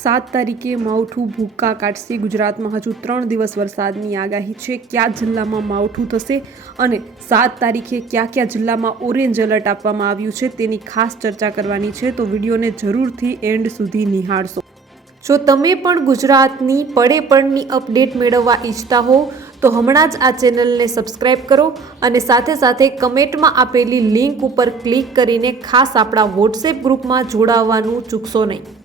સાત તારીખે માવઠું ભૂક્કા કાઢશે. ગુજરાતમાં હજુ ત્રણ દિવસ વરસાદની આગાહી છે. કયા જિલ્લામાં માવઠું થશે અને સાત તારીખે કયા કયા જિલ્લામાં ઓરેન્જ એલર્ટ આપવામાં આવ્યું છે તેની ખાસ ચર્ચા કરવાની છે. તો વિડીયોને જરૂરથી એન્ડ સુધી નિહાળશો. જો તમે પણ ગુજરાતની પડે પડની અપડેટ મેળવવા ઈચ્છતા હો, તો હમણાં જ આ ચેનલને સબસ્ક્રાઇબ કરો અને સાથે સાથે કમેન્ટમાં આપેલી લિંક ઉપર ક્લિક કરીને ખાસ આપણા વોટ્સએપ ગ્રુપમાં જોડાવવાનું ચૂકશો નહીં.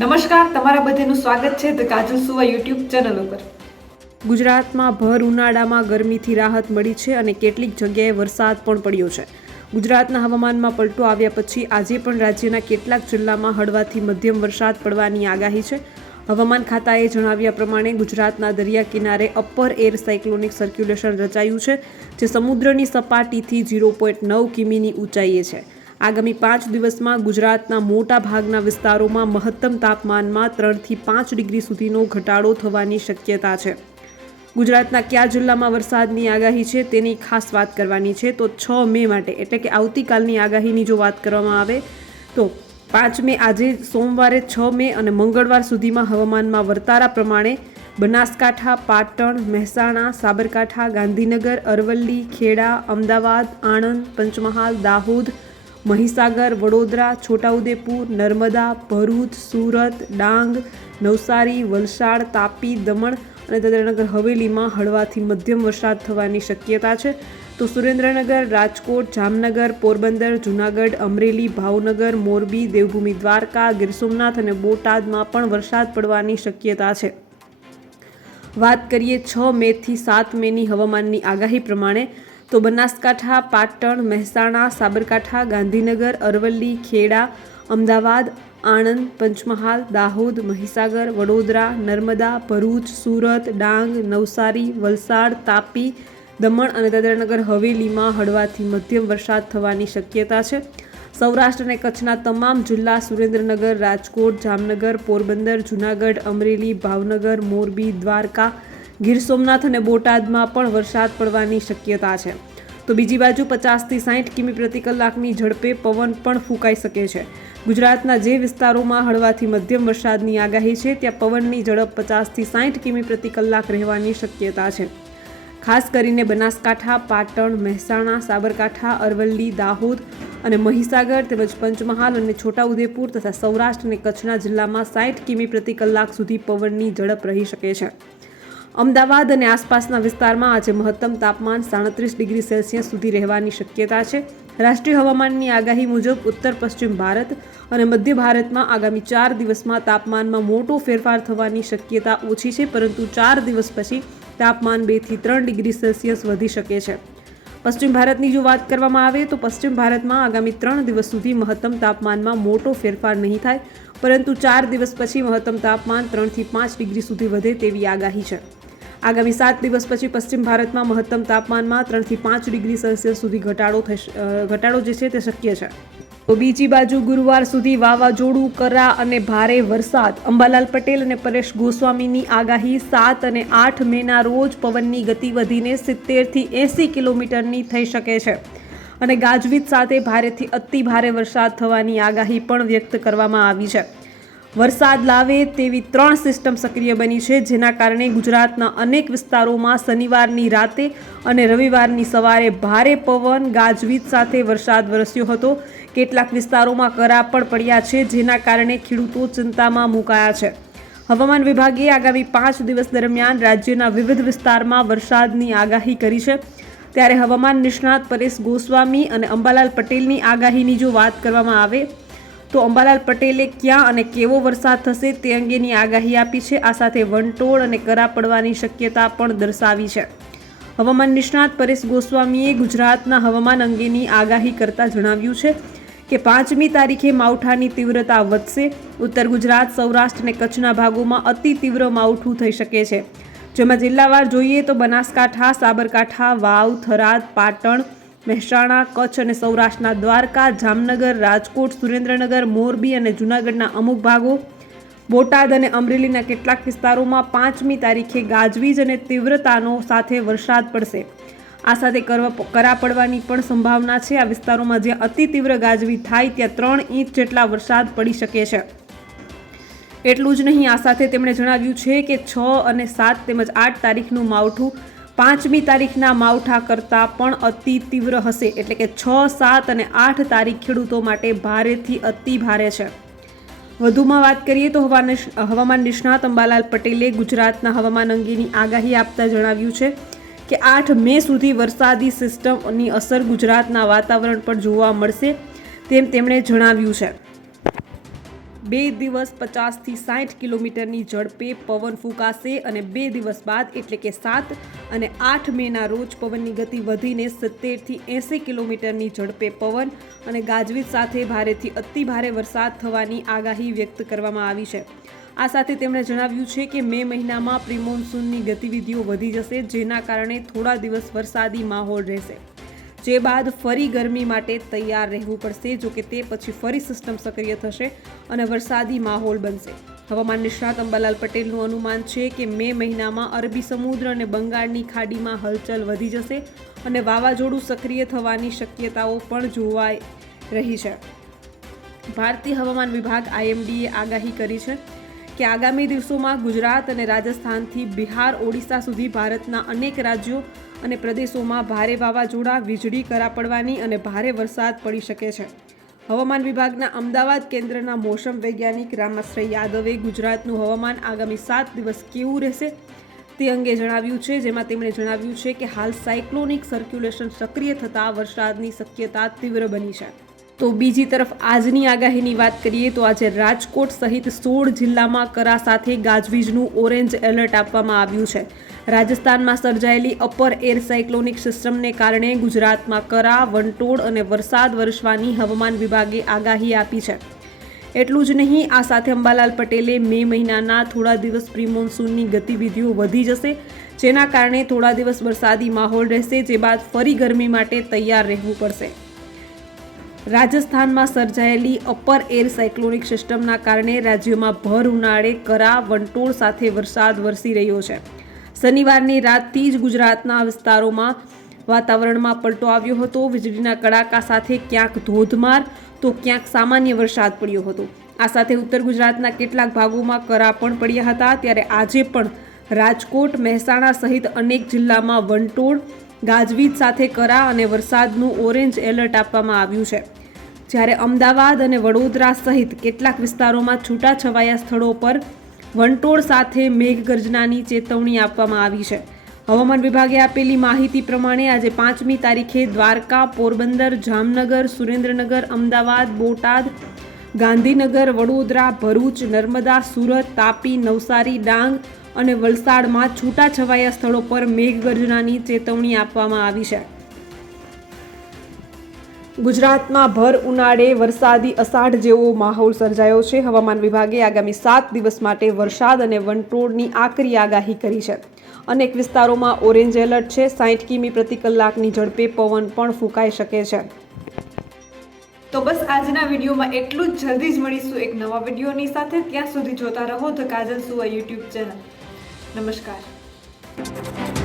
નમસ્કાર, તમારા બધાનું સ્વાગત છે ધ કાજલ સુવા યુટ્યુબ ચેનલ ઉપર. ગુજરાતમાં ભર ઉનાળામાં ગરમીથી રાહત મળી છે અને કેટલીક જગ્યાએ વરસાદ પણ પડ્યો છે. ગુજરાતના હવામાનમાં પલટો આવ્યા પછી આજે પણ રાજ્યના કેટલાક જિલ્લામાં હળવાથી મધ્યમ વરસાદ પડવાની આગાહી છે. હવામાન ખાતાએ જણાવ્યા પ્રમાણે ગુજરાતના દરિયા કિનારે અપર એર સાયક્લોનિક સર્ક્યુલેશન રચાયું છે, જે સમુદ્રની સપાટીથી ઝીરો પોઈન્ટ નવ કિમીની ઊંચાઈએ છે. આગામી પાંચ દિવસમાં ગુજરાતના મોટા ભાગના વિસ્તારોમાં મહત્તમ તાપમાનમાં ત્રણથી પાંચ ડિગ્રી સુધીનો ઘટાડો થવાની શક્યતા છે. ગુજરાતના કયા જિલ્લામાં વરસાદની આગાહી છે તેની ખાસ વાત કરવાની છે. તો છ મે માટે, એટલે કે આવતીકાલની આગાહીની જો વાત કરવામાં આવે, તો પાંચ મે આજે, સોમવારે છ મે અને મંગળવાર સુધીમાં હવામાનમાં વર્તારા પ્રમાણે બનાસકાંઠા, પાટણ, મહેસાણા, સાબરકાંઠા, ગાંધીનગર, અરવલ્લી, ખેડા, અમદાવાદ, આણંદ, પંચમહાલ, દાહોદ મહીસાગર, વડોદરા, છોટાઉદેપુર, નર્મદા, ભરૂચ, સુરત, ડાંગ, નવસારી, વલસાડ, તાપી, દમણ અને દાદરાનગર હવેલીમાં હળવાથી મધ્યમ વરસાદ થવાની શક્યતા છે. તો સુરેન્દ્રનગર, રાજકોટ, જામનગર, પોરબંદર, જૂનાગઢ, અમરેલી, ભાવનગર, મોરબી, દેવભૂમિ દ્વારકા, ગીર સોમનાથ અને બોટાદમાં પણ વરસાદ પડવાની શક્યતા છે. વાત કરીએ છ મેથી સાત મેની હવામાનની આગાહી પ્રમાણે તો બનાસકાંઠા, પાટણ, મહેસાણા, સાબરકાંઠા, ગાંધીનગર, અરવલ્લી, ખેડા, અમદાવાદ, આણંદ, પંચમહાલ, દાહોદ, મહીસાગર, વડોદરા, નર્મદા, ભરૂચ, સુરત, ડાંગ, નવસારી, વલસાડ, તાપી, દમણ અને દાદરાનગર હવેલીમાં હળવાથી મધ્યમ વરસાદ થવાની શક્યતા છે. સૌરાષ્ટ્ર અને કચ્છના તમામ જિલ્લા સુરેન્દ્રનગર, રાજકોટ, જામનગર, પોરબંદર, જૂનાગઢ, અમરેલી, ભાવનગર, મોરબી, દ્વારકા ગીર સોમનાથ અને બોટાદમાં પણ વરસાદ પડવાની શક્યતા છે. તો બીજી બાજુ પચાસથી સાઠ કિમી પ્રતિ કલાકની ઝડપે પવન પણ ફૂંકાઈ શકે છે. ગુજરાતના જે વિસ્તારોમાં હળવાથી મધ્યમ વરસાદની આગાહી છે, ત્યાં પવનની ઝડપ પચાસથી સાઠ કિમી પ્રતિ કલાક રહેવાની શક્યતા છે. ખાસ કરીને બનાસકાંઠા, પાટણ, મહેસાણા, સાબરકાંઠા, અરવલ્લી, દાહોદ અને મહીસાગર તેમજ પંચમહાલ અને છોટાઉદેપુર તથા સૌરાષ્ટ્ર અને કચ્છના જિલ્લામાં સાઠ કિમી પ્રતિ કલાક સુધી પવનની ઝડપ રહી શકે છે. અમદાવાદ અને આસપાસના વિસ્તારમાં આજે મહત્તમ તાપમાન સાડત્રીસ ડિગ્રી સેલ્સિયસ સુધી રહેવાની શક્યતા છે. રાષ્ટ્રીય હવામાનની આગાહી મુજબ ઉત્તર પશ્ચિમ ભારત અને મધ્ય ભારતમાં આગામી ચાર દિવસમાં તાપમાનમાં મોટો ફેરફાર થવાની શક્યતા ઓછી છે, પરંતુ ચાર દિવસ પછી તાપમાન બેથી ત્રણ ડિગ્રી સેલ્સિયસ વધી શકે છે. પશ્ચિમ ભારતની જો વાત કરવામાં આવે તો પશ્ચિમ ભારતમાં આગામી ત્રણ દિવસ સુધી મહત્તમ તાપમાનમાં મોટો ફેરફાર નહીં થાય, પરંતુ ચાર દિવસ પછી મહત્તમ તાપમાન ત્રણથી પાંચ ડિગ્રી સુધી વધે તેવી આગાહી છે. આગામી સાત દિવસ પછી પશ્ચિમ ભારતમાં મહત્તમ તાપમાનમાં ત્રણથી પાંચ ડિગ્રી સેલ્સિયસ સુધી ઘટાડો થશે ઘટાડો જે છે તે શક્ય છે. તો બીજી બાજુ ગુરુવાર સુધી વાવાઝોડું, કરા અને ભારે વરસાદ. અંબાલાલ પટેલ અને પરેશ ગોસ્વામીની આગાહી સાત અને આઠ મેના રોજ પવનની ગતિ વધીને સિત્તેરથી એંસી કિલોમીટરની થઈ શકે છે. અને ગાજવીજ સાથે ભારેથી અતિ ભારે વરસાદ થવાની આગાહી પણ વ્યક્ત કરવામાં આવી છે. વરસાદ લાવે તેવી ત્રણ સિસ્ટમ સક્રિય બની છે, જેના કારણે ગુજરાતના અનેક વિસ્તારોમાં શનિવારની રાતે અને રવિવારની સવારે ભારે પવન, ગાજવીજ સાથે વરસાદ વરસ્યો હતો. કેટલાક વિસ્તારોમાં કરા પણ પડ્યા છે, જેના કારણે ખેડૂતો ચિંતામાં મુકાયા છે. હવામાન વિભાગે આગામી પાંચ દિવસ દરમિયાન રાજ્યના વિવિધ વિસ્તારમાં વરસાદની આગાહી કરી છે. ત્યારે હવામાન નિષ્ણાત પરેશ ગોસ્વામી અને અંબાલાલ પટેલની આગાહીની જો વાત કરવામાં આવે તો અંબાલાલ પટેલે ક્યાં અને કેવો વરસાદ થશે તે અંગેની આગાહી આપી છે. આ સાથે વંટોળ અને કરા પડવાની શક્યતા પણ દર્શાવી છે. હવામાન નિષ્ણાત પરેશ ગોસ્વામીએ ગુજરાતના હવામાન અંગેની આગાહી કરતા જણાવ્યું છે કે પાંચમી તારીખે માવઠાની તીવ્રતા વધશે. ઉત્તર ગુજરાત, સૌરાષ્ટ્ર અને કચ્છના ભાગોમાં અતિ તીવ્ર માવઠું થઈ શકે છે. જેમાં જિલ્લાવાર જોઈએ તો બનાસકાંઠા, સાબરકાંઠા, વાવ, થરાદ, પાટણ મહેસાણા, કચ્છ અને સૌરાષ્ટ્રના દ્વારકા, જામનગર, રાજકોટ, સુરેન્દ્રનગર, મોરબી અને જૂનાગઢના અમુક ભાગો. બોટાદ અને અમરેલીના કેટલાક વિસ્તારોમાં પાંચમી તારીખે ગાજવીજ અને તીવ્રતાનો સાથે વરસાદ પડશે. આ સાથે કરા પડવાની પણ સંભાવના છે. આ વિસ્તારોમાં જ્યાં અતિ તીવ્ર ગાજવી થાય ત્યાં ત્રણ ઇંચ જેટલા વરસાદ પડી શકે છે. એટલું જ નહીં, આ સાથે તેમણે જણાવ્યું છે કે છ અને સાત તેમજ આઠ તારીખનું માવઠું પાંચમી તારીખના માવઠા કરતાં પણ અતિ તીવ્ર હશે. એટલે કે છ, સાત અને આઠ તારીખ ખેડૂતો માટે ભારેથી અતિ ભારે છે. વધુમાં વાત કરીએ તો હવામાન નિષ્ણાત અંબાલાલ પટેલે ગુજરાતના હવામાન અંગેની આગાહી આપતા જણાવ્યું છે કે આઠ મે સુધી વરસાદી સિસ્ટમની અસર ગુજરાતના વાતાવરણ પર જોવા મળશે તેમ તેમણે જણાવ્યું છે. બે દિવસ પચાસથી સાઠ કિલોમીટરની ઝડપે પવન ફૂંકાશે અને બે દિવસ બાદ એટલે કે સાત અને આઠ મેના રોજ પવનની ગતિ વધીને સિત્તેરથી એંસી કિલોમીટરની ઝડપે પવન અને ગાજવીજ સાથે ભારેથી અતિ ભારે વરસાદ થવાની આગાહી વ્યક્ત કરવામાં આવી છે. આ સાથે તેમણે જણાવ્યું છે કે મે મહિનામાં પ્રિમોન્સૂનની ગતિવિધિઓ વધી જશે, જેના કારણે થોડા દિવસ વરસાદી માહોલ રહેશે. જે બાદ ફરી ગરમી માટે તૈયાર રહેવું પડશે, જો કે તે પછી ફરી સિસ્ટમ સક્રિય થશે અને વરસાદી માહોલ બનશે. હવામાન નિષ્ણાત અંબાલાલ પટેલનું અનુમાન છે કે મે મહિનામાં અરબી સમુદ્ર અને બંગાળની ખાડીમાં હલચલ વધી જશે અને વાવાઝોડું સક્રિય થવાની શક્યતાઓ પણ જોવાઈ રહી છે. ભારતીય હવામાન વિભાગ આઈએમડીએ આગાહી કરી છે કે આગામી દિવસોમાં ગુજરાત અને રાજસ્થાનથી બિહાર, ઓડિશા સુધી ભારતના અનેક રાજ્યો અને પ્રદેશોમાં ભારે વાવાઝોડા, વીજળી કરા પડવાની અને ભારે વરસાદ પડી શકે છે. હવામાન વિભાગના અમદાવાદ કેન્દ્રના મોસમ વૈજ્ઞાનિક રામાશ્રય યાદવે ગુજરાતનું હવામાન આગામી સાત દિવસ કેવું રહેશે તે અંગે જણાવ્યું છે, જેમાં તેમણે જણાવ્યું છે કે હાલ સાયક્લોનિક સર્ક્યુલેશન સક્રિય થતાં વરસાદની શક્યતા તીવ્ર બની છે. તો બીજી તરફ આજની આગાહીની વાત કરીએ તો આજે રાજકોટ સહિત સોળ જિલ્લામાં કરા સાથે ગાજવીજનું ઓરેન્જ એલર્ટ આપવામાં આવ્યું છે. રાજસ્થાનમાં સર્જાયેલી અપર એર સાયક્લોનિક સિસ્ટમને કારણે ગુજરાતમાં કરા, વંટોળ અને વરસાદ વરસવાની હવામાન વિભાગે આગાહી આપી છે. એટલું જ નહીં, આ સાથે અંબાલાલ પટેલે મે મહિનાના થોડા દિવસ પ્રી મોન્સૂનની ગતિવિધિઓ વધી જશે, જેના કારણે થોડા દિવસ વરસાદી માહોલ રહેશે, જે બાદ ફરી ગરમી માટે તૈયાર રહેવું પડશે. રાજસ્થાનમાં સર્જાયેલી અપર એર સાયક્લોનિક સિસ્ટમના કારણે રાજ્યમાં ભર ઉનાળે કરા, વંટોળ સાથે વરસાદ વરસી રહ્યો છે. શનિવારની રાતથી જ ગુજરાતના વિસ્તારોમાં વાતાવરણમાં પલટો આવ્યો હતો. વીજળીના કડાકા સાથે ક્યાંક ધોધમાર તો ક્યાંક સામાન્ય વરસાદ પડ્યો હતો. આ સાથે ઉત્તર ગુજરાતના કેટલાક ભાગોમાં કરા પણ પડ્યા હતા. ત્યારે આજે પણ રાજકોટ, મહેસાણા સહિત અનેક જિલ્લામાં વંટોળ ગાજવીજ સાથે કરા અને વરસાદનું ઓરેન્જ એલર્ટ આપવામાં આવ્યું છે. જ્યારે અમદાવાદ અને વડોદરા સહિત કેટલાક વિસ્તારોમાં છૂટાછવાયા સ્થળો પર વંટોળ સાથે મેઘગર્જનાની ચેતવણી આપવામાં આવી છે. હવામાન વિભાગે આપેલી માહિતી પ્રમાણે આજે પાંચમી તારીખે દ્વારકા, પોરબંદર, જામનગર, સુરેન્દ્રનગર, અમદાવાદ, બોટાદ, ગાંધીનગર, વડોદરા, ભરૂચ, નર્મદા, સુરત, તાપી, નવસારી, ડાંગ અને વલસાડમાં છૂટાછવાયા સ્થળો પર મેઘગર્જનાની ચેતવણી આપવામાં આવી છે. ગુજરાતમાં ભર ઉનાળે વરસાદી અષાઢ જેવો માહોલ સર્જાયો છે. હવામાન વિભાગે આગામી સાત દિવસ માટે વરસાદ અને વંટોળની આકરી આગાહી કરી છે. અનેક વિસ્તારોમાં ઓરેન્જ એલર્ટ છે. સાઠ કિમી પ્રતિ કલાકની ઝડપે પવન પણ ફૂંકાઈ શકે છે. તો બસ આજના વિડીયોમાં એટલું જ. જલ્દી જ મળીશું એક નવા વિડીયોની સાથે. ત્યાં સુધી જોતા રહો ધ કાજલ સુવા યુટ્યુબ ચેનલ. namaskar.